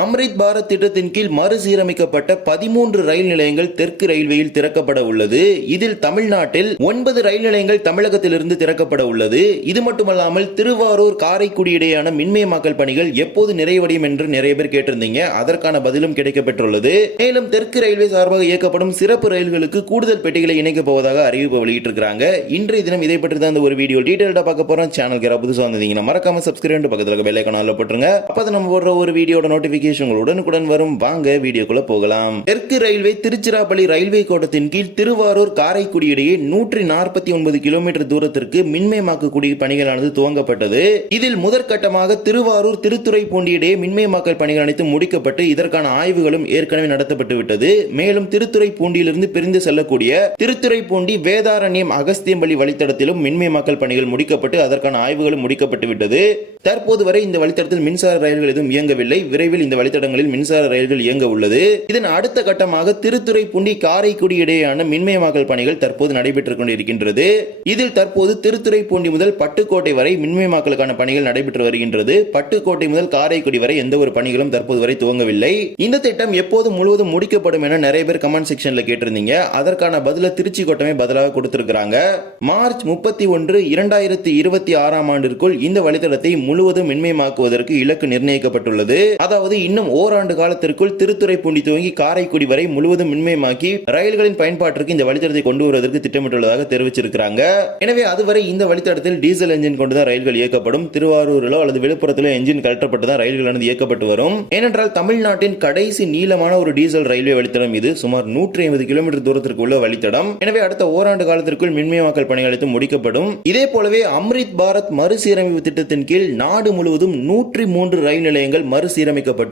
அம்ரித் பாரத் திட்டத்தின் கீழ் மறுசீரமைக்கப்பட்ட பதிமூன்று ரயில் நிலையங்கள் தெற்கு ரயில்வேயில் திறக்கப்பட உள்ளது. இதில் தமிழ்நாட்டில் ஒன்பது ரயில் நிலையங்கள் தமிழகத்திலிருந்து திறக்கப்பட உள்ளது. இது மட்டுமல்லாமல் திருவாரூர் காரைக்குடி இடையேயான மின்மயமாக்கல் பணிகள் எப்போது நிறைவடையும் என்று நிறைய பேர் கேட்டிருந்தீங்க. அதற்கான பதிலும் கிடைக்கப்பெற்றுள்ளது. மேலும் தெற்கு ரயில்வே சார்பாக இயக்கப்படும் சிறப்பு ரயில்களுக்கு கூடுதல் பெட்டிகளை இணைக்கப் போவதாக அறிவிப்பு வெளியிட்டிருக்கிறாங்க. இன்றைய தினம் இதை பற்றி தான் இந்த ஒரு வீடியோ. டீடைல்டா பார்க்க போறோம். சேனல் புதுசாக வந்தீங்கன்னா மறக்காம சப்ஸ்கிரைப் பக்கத்தில் இருக்க போட்டுருங்க. அப்போ நம்ம போடுற ஒரு வீடியோட நோட்டிபிகேஷன் உடனுக்குடன் வரும். வாங்க வீடியோக்குள்ள போகலாம். தெற்கு ரயில்வே திருச்சிராப்பள்ளி ரயில்வே கோட்டத்தின் கீழ் திருவாரூர் காரைக்குடி இடையே நூற்றி நாற்பத்தி ஒன்பது கிலோமீட்டர் தூரத்திற்கு மின்மயமாக்கக்கூடிய பணிகளானது துவங்கப்பட்டது. இதில் முதற்கட்டமாக திருவாரூர் திருத்துறைப்பூண்டி இடையே மின்மயமாக்கல் பணிகள் அனைத்து முடிக்கப்பட்டு இதற்கான ஆய்வுகளும் ஏற்கனவே நடத்தப்பட்டு விட்டது. மேலும் திருத்துறைப்பூண்டியிலிருந்து பிரிந்து செல்லக்கூடிய திருத்துறைப்பூண்டி வேதாரண்யம் அகஸ்தியம்பள்ளி வழித்தடத்திலும் மின்மயமாக்கல் பணிகள் முடிக்கப்பட்டு அதற்கான ஆய்வுகளும் முடிக்கப்பட்டு விட்டது. தற்போது வரை இந்த வழித்தடத்தில் மின்சார ரயில்கள் எதுவும் இயங்கவில்லை. விரைவில் இந்த வழித்தடங்களில் மின்சார ரயில்கள் இயங்க உள்ளது. இதன் அடுத்த கட்டமாக திருத்துறைப்பூண்டி காரைக்குடி இடையேயான மின்மயமாக்கல் பணிகள் தற்போது நடைபெற்றுக் கொண்டிருக்கின்றது. இதில் தற்போது திருத்துறைப்பூண்டி முதல் பட்டுக்கோட்டை வரை மின்மயமாக்கலுக்கான பணிகள் நடைபெற்று வருகின்றது. பட்டுக்கோட்டை முதல் காரைக்குடி வரை எந்த ஒரு பணிகளும் தற்போது வரை துவங்கவில்லை. இந்த திட்டம் எப்போது முழுவதும் முடிக்கப்படும் என நிறைய பேர் கமெண்ட் செக்ஷன்ல கேட்டிருந்தீங்க. அதற்கான பதில திருச்சி கோட்டமே பதிலாக கொடுத்திருக்கிறாங்க. மார்ச் முப்பத்தி ஒன்று இரண்டாயிரத்தி இருபத்தி ஆறாம் ஆண்டிற்குள் இந்த வழித்தடத்தை முழுவதும் மின்மயமாக்குவதற்கு இலக்கு நிர்ணயிக்கப்பட்டுள்ளது. அதாவது இன்னும் ஓராண்டு காலத்திற்குள் திருத்துறைப்பூண்டி துவங்கி காரைக்குடி வரை முழுவதும் மின்மயமாக்கி ரயில்களின் பயன்பாட்டிற்கு இந்த வழித்தடத்தை கொண்டு வருவதற்கு திட்டமிட்டுள்ளதாக தெரிவிச்சிருக்கிறாங்க. எனவே அதுவரை இந்த வழித்தடத்தில் டீசல் என்ஜின் கொண்டுதான் ரயில்கள் இயக்கப்படும். திருவாரூரிலோ அல்லது விழுப்புரத்திலோ என்ஜின் கழற்றப்பட்டு தான் ரயில்களானது இயக்கப்பட்டு வரும். ஏனென்றால் தமிழ்நாட்டின் கடைசி நீளமான ஒரு டீசல் ரயில்வே வழித்தடம் இது. சுமார் நூற்றி ஐம்பது கிலோமீட்டர் தூரத்திற்கு உள்ள வழித்தடம். எனவே அடுத்த ஓராண்டு காலத்திற்குள் மின்மயமாக்கல் பணிகள் அனைத்தும் முடிக்கப்படும். இதே போலவே அம்ரித் பாரத் மறுசீரமைப்பு திட்டத்தின் கீழ் நாடு முழுவதும் நூற்றி மூன்று ரயில் நிலையங்கள்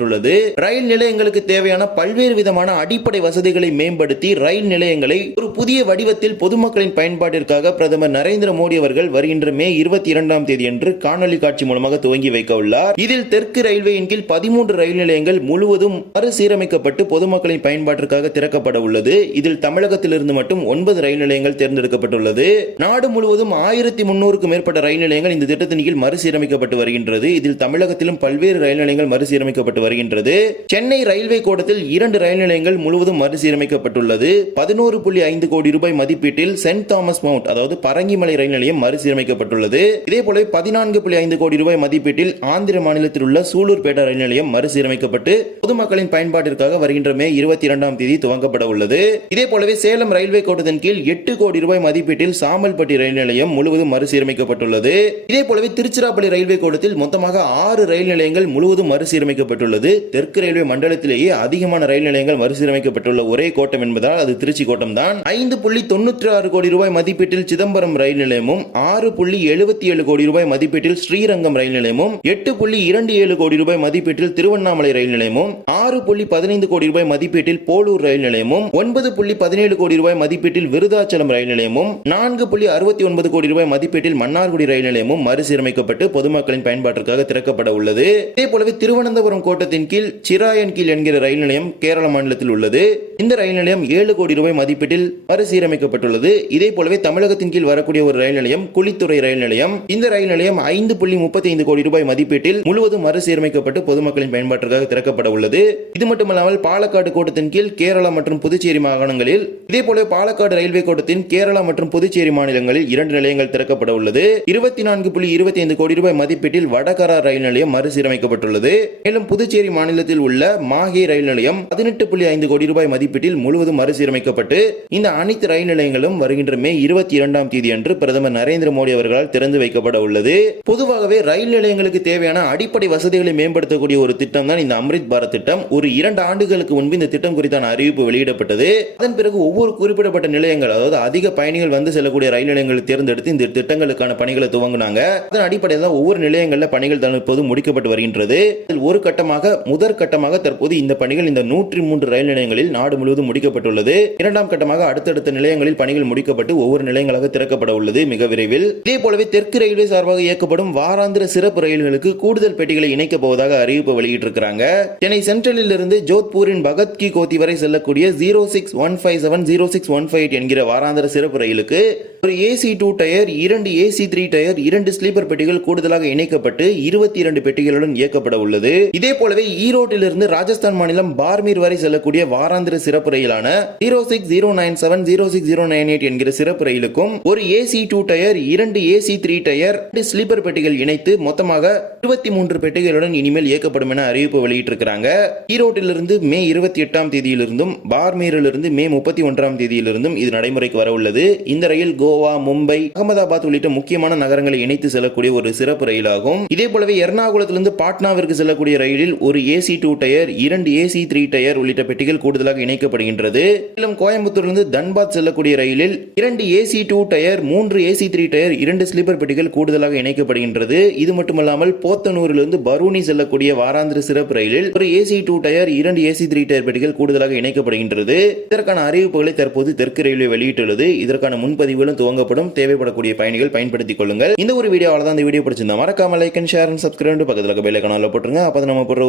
செய்யப்பட்டுள்ளது. ரயில் நிலையங்களுக்கு தேவையான பல்வேறு விதமான அடிப்படை வசதிகளை மேம்படுத்தி ரயில் நிலையங்களை ஒரு புதிய வடிவத்தில் பொதுமக்களின் பயன்பாட்டிற்காக பிரதமர் நரேந்திர மோடி அவர்கள் வருகின்ற மே இருபத்தி இரண்டாம் தேதி என்று காணொலி காட்சி மூலமாக துவங்கி வைக்க உள்ளார். இதில் தெற்கு ரயில்வேயின் கீழ் பதிமூன்று ரயில் நிலையங்கள் முழுவதும் மறுசீரமைக்கப்பட்டு பொதுமக்களின் பயன்பாட்டிற்காக திறக்கப்பட உள்ளது. இதில் தமிழகத்திலிருந்து மட்டும் ஒன்பது ரயில் நிலையங்கள் தேர்ந்தெடுக்கப்பட்டுள்ளது. நாடு முழுவதும் ஆயிரத்தி முன்னூறுக்கும் மேற்பட்ட ரயில் நிலையங்கள் இந்த திட்டத்தின் கீழ் மறுசீரமைக்கப்பட்டு வருகின்றது. இதில் தமிழகத்திலும் பல்வேறு ரயில் நிலையங்கள் மறுசீரமைக்கப்பட்டு வருகின்றது. சென்னை ரயில்வே கோட்டத்தில் இரண்டு ரயில் நிலையங்கள் முழுவதும் மறுசீரமைக்கப்பட்டுள்ளது. பதினோரு புள்ளி ஐந்து கோடி ரூபாய் மதிப்பீட்டில் சென்ட் தாமஸ் மவுண்ட் அதாவது பரங்கிமலை ரயில் நிலையம் மறுசீரமைக்கப்பட்டுள்ளது. இதே போல பதினான்கு புள்ளி ஐந்து கோடி ரூபாய் மதிப்பீட்டில் ஆந்திர மாநிலத்தில் உள்ள சூலூர்பேட்டை ரயில் நிலையம் மறுசீரமைக்கப்பட்டு பொதுமக்களின் பயன்பாட்டிற்காக வருகின்ற மே இருபத்தி இரண்டாம் தேதி துவங்கப்பட உள்ளது. இதே போலவே சேலம் ரயில்வே கோட்டத்தின் கீழ் எட்டு கோடி ரூபாய் மதிப்பீட்டில் சாம்பல்பட்டி ரயில் நிலையம் முழுவதும் மறுசீரமைக்கப்பட்டுள்ளது. இதே போலவே திருச்சிராப்பள்ளி ரயில்வே கோட்டத்தில் மொத்தமாக ஆறு ரயில் நிலையங்கள் முழுவதும் மறுசீரமைக்கப்பட்டுள்ளது. தெற்கு ரயில்வே மண்டலத்திலேயே அதிகமான ரயில் நிலையங்கள் மறுசீரமைக்கப்பட்டுள்ள ஒரே கோட்டம் என்பதால் அது திருச்சி கோட்டம் தான். ஐந்து புள்ளி தொண்ணூற்றி ஆறு கோடி ரூபாய் மதிப்பீட்டில் சிதம்பரம் ரயில் நிலையமும் ஆறு புள்ளி எழுபத்தி ஏழு கோடி ரூபாய் மதிப்பீட்டில் ஸ்ரீரங்கம் ரயில் நிலையமும் எட்டு புள்ளி இரண்டு ஏழு கோடி ரூபாய் மதிப்பீட்டில் திருவண்ணாமலை ரயில் நிலையமும் ஆறு புள்ளி பதினைந்து கோடி ரூபாய் மதிப்பீட்டில் போலூர் ரயில் நிலையமும் ஒன்பது புள்ளி பதினேழு கோடி ரூபாய் மதிப்பீட்டில் விருதாச்சலம் ரயில் நிலையமும் நான்கு புள்ளி அறுபத்தி ஒன்பது கோடி ரூபாய் மதிப்பீட்டில் மன்னார்குடி ரயில் நிலையமும் மறுசீரமைக்கப்பட்டு பொதுமக்களின் பயன்பாட்டிற்காக திறக்கப்பட உள்ளது. இதே போலவே திருவனந்தபுரம் திட்டத்தின் கீழ் சிராயன் கீழ் என்கிற ரயில் நிலையம் கேரள மாநிலத்தில் உள்ளது. இந்த ரயில் நிலையம் ஏழு கோடி ரூபாய் மதிப்பீட்டில் மறுசீரமைக்கப்பட்டுள்ளது. இதே போலவே தமிழகத்தின் கீழ் வரக்கூடிய ஒரு ரயில் நிலையம் குளித்துறை ரயில் நிலையம். இந்த ரயில் நிலையம் ஐந்து புள்ளி முப்பத்தி ஐந்து கோடி ரூபாய் மதிப்பீட்டில் முழுவதும் மறுசீரமைக்கப்பட்டு பொதுமக்களின் பயன்பாட்டிற்காக திறக்கப்பட உள்ளது. இது மட்டுமல்லாமல் பாலக்காடு கோட்டத்தின் கீழ் கேரளா மற்றும் புதுச்சேரி மாகாணங்களில் இதே போல பாலக்காடு ரயில்வே கோட்டத்தின் கேரளா மற்றும் புதுச்சேரி மாநிலங்களில் இரண்டு நிலையங்கள் திறக்கப்பட உள்ளது. இருபத்தி நான்கு புள்ளி இருபத்தி ஐந்து கோடி ரூபாய் மதிப்பீட்டில் வடகரா ரயில் நிலையம் மறுசீரமைக்கப்பட்டுள்ளது. மேலும் புதுச்சேரி புதுச்சேரி மாநிலத்தில் உள்ள மாஹே ரயில் நிலையம் பதினெட்டு புள்ளி ஐந்து கோடி ரூபாய் மதிப்பீட்டில் முழுவதும் மறுசீரமைக்கப்பட்டு இந்த அனைத்து ரயில் நிலையங்களும் வருகின்ற மே இருபத்தி இரண்டாம் தேதி அன்று பிரதமர் நரேந்திர மோடி அவர்களால் திறந்து வைக்கப்பட உள்ளது. பொதுவாகவே ரயில் நிலையங்களுக்கு தேவையான அடிப்படை வசதிகளை மேம்படுத்தக்கூடிய ஒரு திட்டம் தான் இந்த அம்ரித் பாரத் திட்டம். ஒரு இரண்டு ஆண்டுகளுக்கு முன்பு இந்த திட்டம் குறித்தான அறிவிப்பு வெளியிடப்பட்டது. அதன் பிறகு ஒவ்வொரு குறிப்பிடப்பட்ட நிலையங்கள் அதாவது அதிக பயணிகள் வந்து செல்லக்கூடிய ரயில் நிலையங்களை தேர்ந்தெடுத்து இந்த திட்டங்களுக்கான பணிகளை துவங்கினாங்க. அதன் அடிப்படையில் தான் ஒவ்வொரு நிலையங்களில் பணிகள் தற்போது முடிக்கப்பட்டு வருகின்றது. ஒரு கட்டமாக முதற் முதற்கட்டமாக தற்போது இந்த பணிகள் இந்த நூற்றி மூன்று ரயில் நிலையங்களில் நாடு முழுவதும் முடிக்கப்பட்டுள்ளது. இரண்டாம் கட்டமாக அடுத்தடுத்த நிலையங்களில் பணிகள் முடிக்கப்பட்டு ஒவ்வொரு நிலையங்களாக திறக்கப்பட உள்ளது. மிக விரைவில். இதே போலவே தெற்கு ரயில்வே சார்பாக இயக்கப்படும் வாராந்திர சிறப்பு ரயில்களுக்கு கூடுதல் பெட்டிகளை இணைக்கப் போவதாக அறிவிப்பு வெளியிட்டிருக்கிறாங்க. சென்னை சென்ட்ரலில் இருந்து ஜோத்பூரின் பகத் கி கோத்தி வரை செல்லக்கூடிய zero six one five seven zero six one five eight என்கிற வாராந்திர சிறப்பு ரயிலுக்கு ஒரு ஏசி டூ டயர் இரண்டு ஏசி த்ரீ டயர் இரண்டு ஸ்லீப்பர் பெட்டிகள் கூடுதலாக இணைக்கப்பட்டு இருபத்தி இரண்டு பெட்டிகளுடன் இயக்கப்பட உள்ளது. இதே போல போலவே ஈரோட்டிலிருந்து ராஜஸ்தான் மாநிலம் பார்மீர் வரை செல்லக்கூடிய வாராந்திர சிறப்பு ரயிலான zero six zero nine seven zero six zero nine eight என்கிற சிறப்பு ரயிலுக்கும் ஒரு ஏசி டூ டயர் இரண்டு ஏசி த்ரீ டயர் ஸ்லீப்பர் பெட்டிகள் இணைத்து மொத்தமாக இருபத்தி மூன்று பெட்டிகளுடன் இனிமேல் இயக்கப்படும் என அறிவிப்பு வெளியிட்டிருக்கிறாங்க. ஈரோட்டிலிருந்து மே இருபத்தி எட்டாம் தேதியிலிருந்தும் பார்மீரிலிருந்து மே முப்பத்தி ஒன்றாம் தேதியிலிருந்தும் இது நடைமுறைக்கு வர உள்ளது. இந்த ரயில் கோவா மும்பை அகமதாபாத் உள்ளிட்ட முக்கியமான நகரங்களை இணைத்து செல்லக்கூடிய ஒரு சிறப்பு ரயிலாகும் இதே போலவே எர்ணாகுளத்திலிருந்து பாட்னாவிற்கு செல்லக்கூடிய ரயிலில் ஒரு ஏசி டூ டயர் இரண்டு ஏசி த்ரீ டயர் உள்ளிட்ட பெட்டிகள் கூடுதலாக இணைக்கப்படுகின்றது. மேலும் கோயம்புத்தூரிலிருந்து தன்பாத் செல்லக்கூடிய ரயிலில் இரண்டு ஏசி டூ டயர் மூன்று ஏசி த்ரீ டயர் இரண்டு ஸ்லீப்பர் பெட்டிகள் கூடுதலாக இணைக்கப்படுகின்றது. இது மட்டுமல்லாமல் போத்தனூரிலிருந்து பரூனி செல்லக்கூடிய வாராந்திர சிறப்பு ரயிலில் ஒரு ஏசி டூ டயர் இரண்டு ஏசி த்ரீ டயர் பெட்டிகள் கூடுதலாக இணைக்கப்படுகின்றது. இதற்கான அறிவிப்புகளை தற்போது தெற்கு ரயில்வே வெளியிட்டுள்ளது. இதற்கான முன்பதிவுகளும் துவங்கப்படும். தேவைப்படக்கூடிய பயணிகள் பயன்படுத்திக் கொள்ளுங்கள். இந்த ஒரு வீடியோவில் தான் இந்த வீடியோ பிடிச்சிருந்தா மறக்காம like and share and subscribe பக்கத்தில் பெல் ஐக்கான போட்டுருங்க. அப்போ நம்ம போடுற